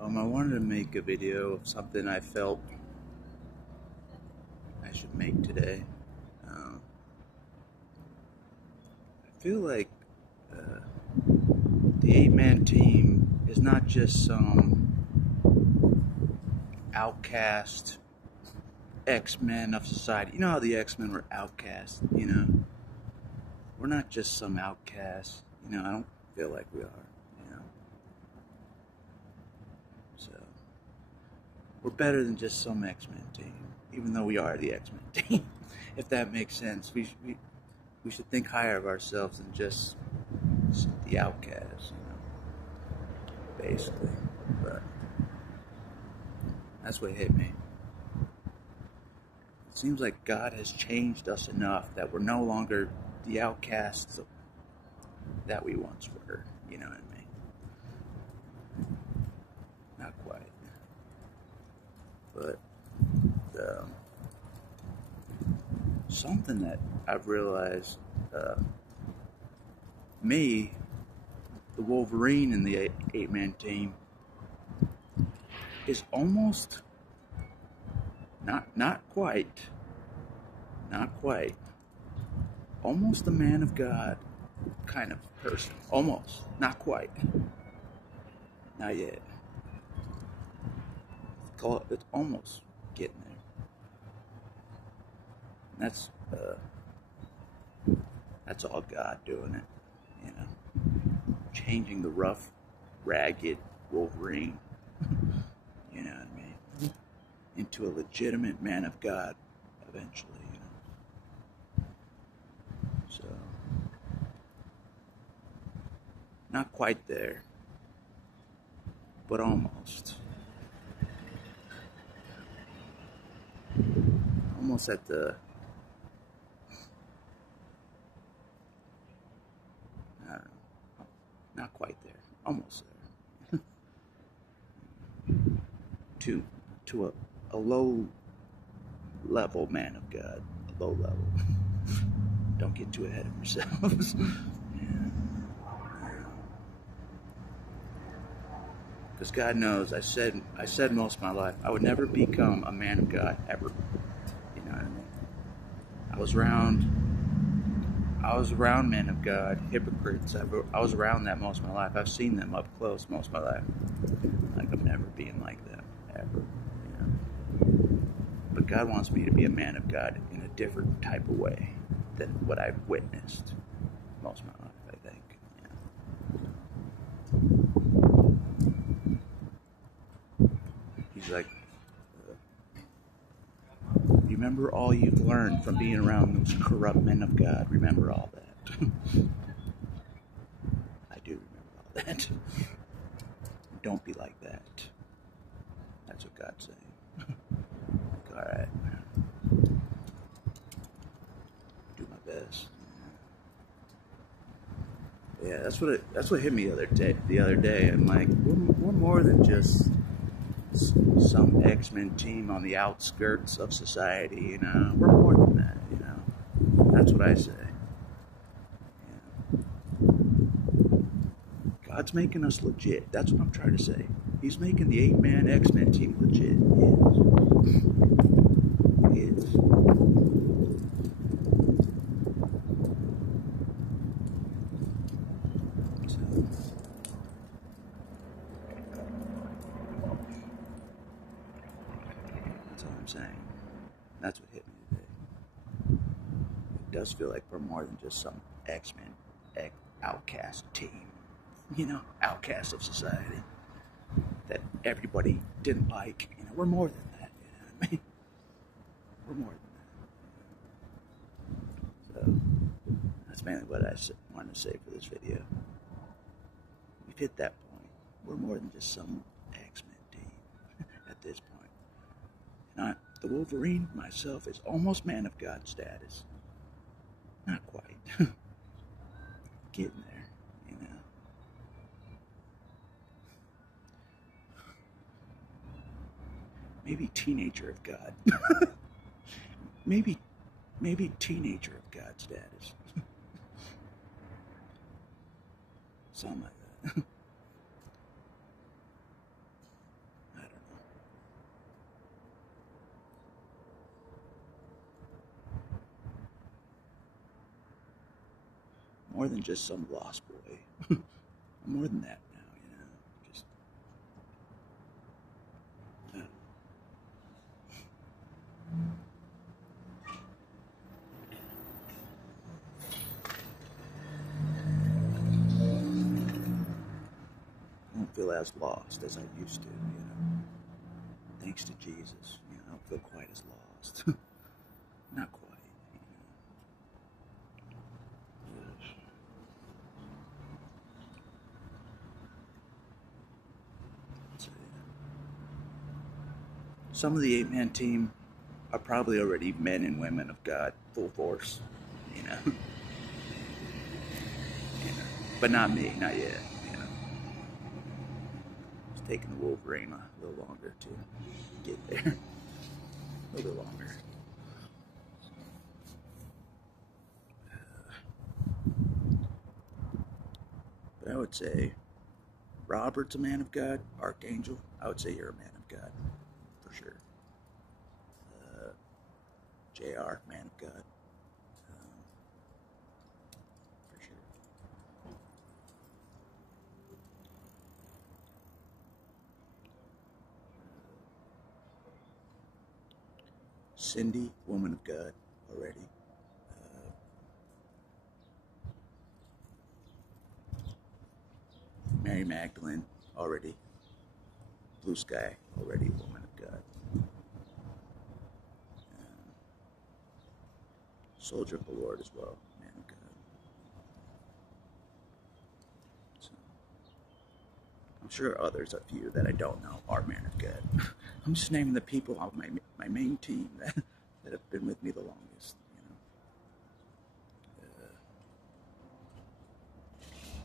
I wanted to make a video of something I felt I should make today. I feel like uh, the 8-man team is not just some outcast X-Men of society. You know how the X-Men were outcast, you know? We're not just some outcasts. You know, I don't feel like we are, you know? So, we're better than just some X-Men team, even though we are the X-Men team. If that makes sense. We should think higher of ourselves than just the outcasts, you know, basically. But that's what hit me. It seems like God has changed us enough that we're no longer the outcasts that we once were, you know what I mean? Not quite. But something that I've realized, me, the Wolverine in the 8-man team, is almost not quite, almost a man of God kind of person. Almost, not quite, not yet. It's almost getting there. That's all God doing it, you know, changing the rough, ragged Wolverine, you know what I mean, into a legitimate man of God eventually, you know. So, not quite there, but almost. Almost at the, I don't know, not quite there, almost there. to a low level man of God, a low level. Don't get too ahead of yourselves. Because God knows, I said most of my life, I would never become a man of God, ever. You know what I mean? I was around men of God, hypocrites. I was around that most of my life. I've seen them up close most of my life. Like, I'm never being like them, ever. You know? But God wants me to be a man of God in a different type of way than what I've witnessed most of my life, I think. Yeah. He's like, remember all you've learned from being around those corrupt men of God. Remember all that. I do remember all that. Don't be like that. That's what God's saying. Like, alright. Do my best. Yeah, that's what hit me the other day. I'm like, we're more than just some X-Men team on the outskirts of society, you know. We're more than that, you know. That's what I say. Yeah. God's making us legit. That's what I'm trying to say. He's making the 8-man X-Men team legit. He is. That's all I'm saying. That's what hit me today. It does feel like we're more than just some X-Men outcast team. You know, outcast of society that everybody didn't like. You know, we're more than that. You know what I mean? We're more than that. So that's mainly what I wanted to say for this video. We've hit that point. We're more than just some X-Men team at this point. And the Wolverine, myself, is almost man of God status. Not quite. Getting there, you know. Maybe teenager of God. maybe teenager of God status. Something like that. more than just some lost boy. I'm more than that now, you know. Just I don't feel as lost as I used to, you know. Thanks to Jesus, you know, I don't feel quite as lost. Not quite. Some of the 8-man team are probably already men and women of God, full force, you know. But not me, not yet, you know. It's taking the Wolverine a little longer to get there. A little bit longer. But I would say Robert's a man of God. Archangel, I would say you're a man of God, for sure. JR, man of God, for sure. Cindy, woman of God, already. Mary Magdalene, already. Blue Sky, already woman of God. Soldier of the Lord as well, man of God. So, I'm sure others of you that I don't know are man of God. I'm just naming the people on my main team that have been with me the longest, you know.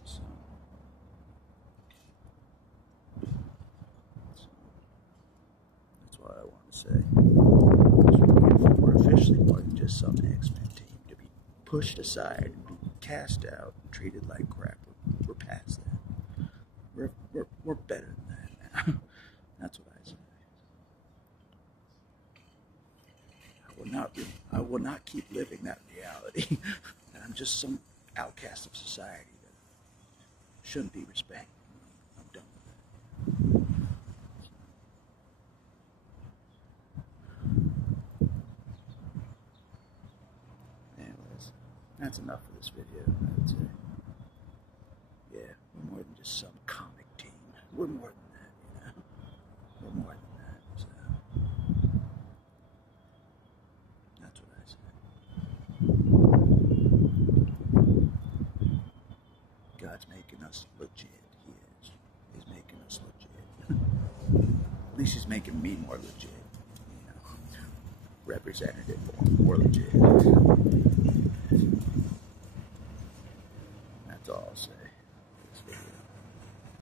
So that's what I want to say. We're officially more than just some X-Men team to be pushed aside and be cast out and treated like crap. We're past that. We're better than that now. That's what I say. I will not keep living that reality. That I'm just some outcast of society that shouldn't be respected. I'm done with that. Anyways, that's enough for this video, I would say. Yeah, we're more than just some comic team. We're more than that, you know. We're more than that. So that's what I say. God's making us legit. He is. He's making us legit. At least he's making me more legit. You know, representative more legit. That's all I'll say.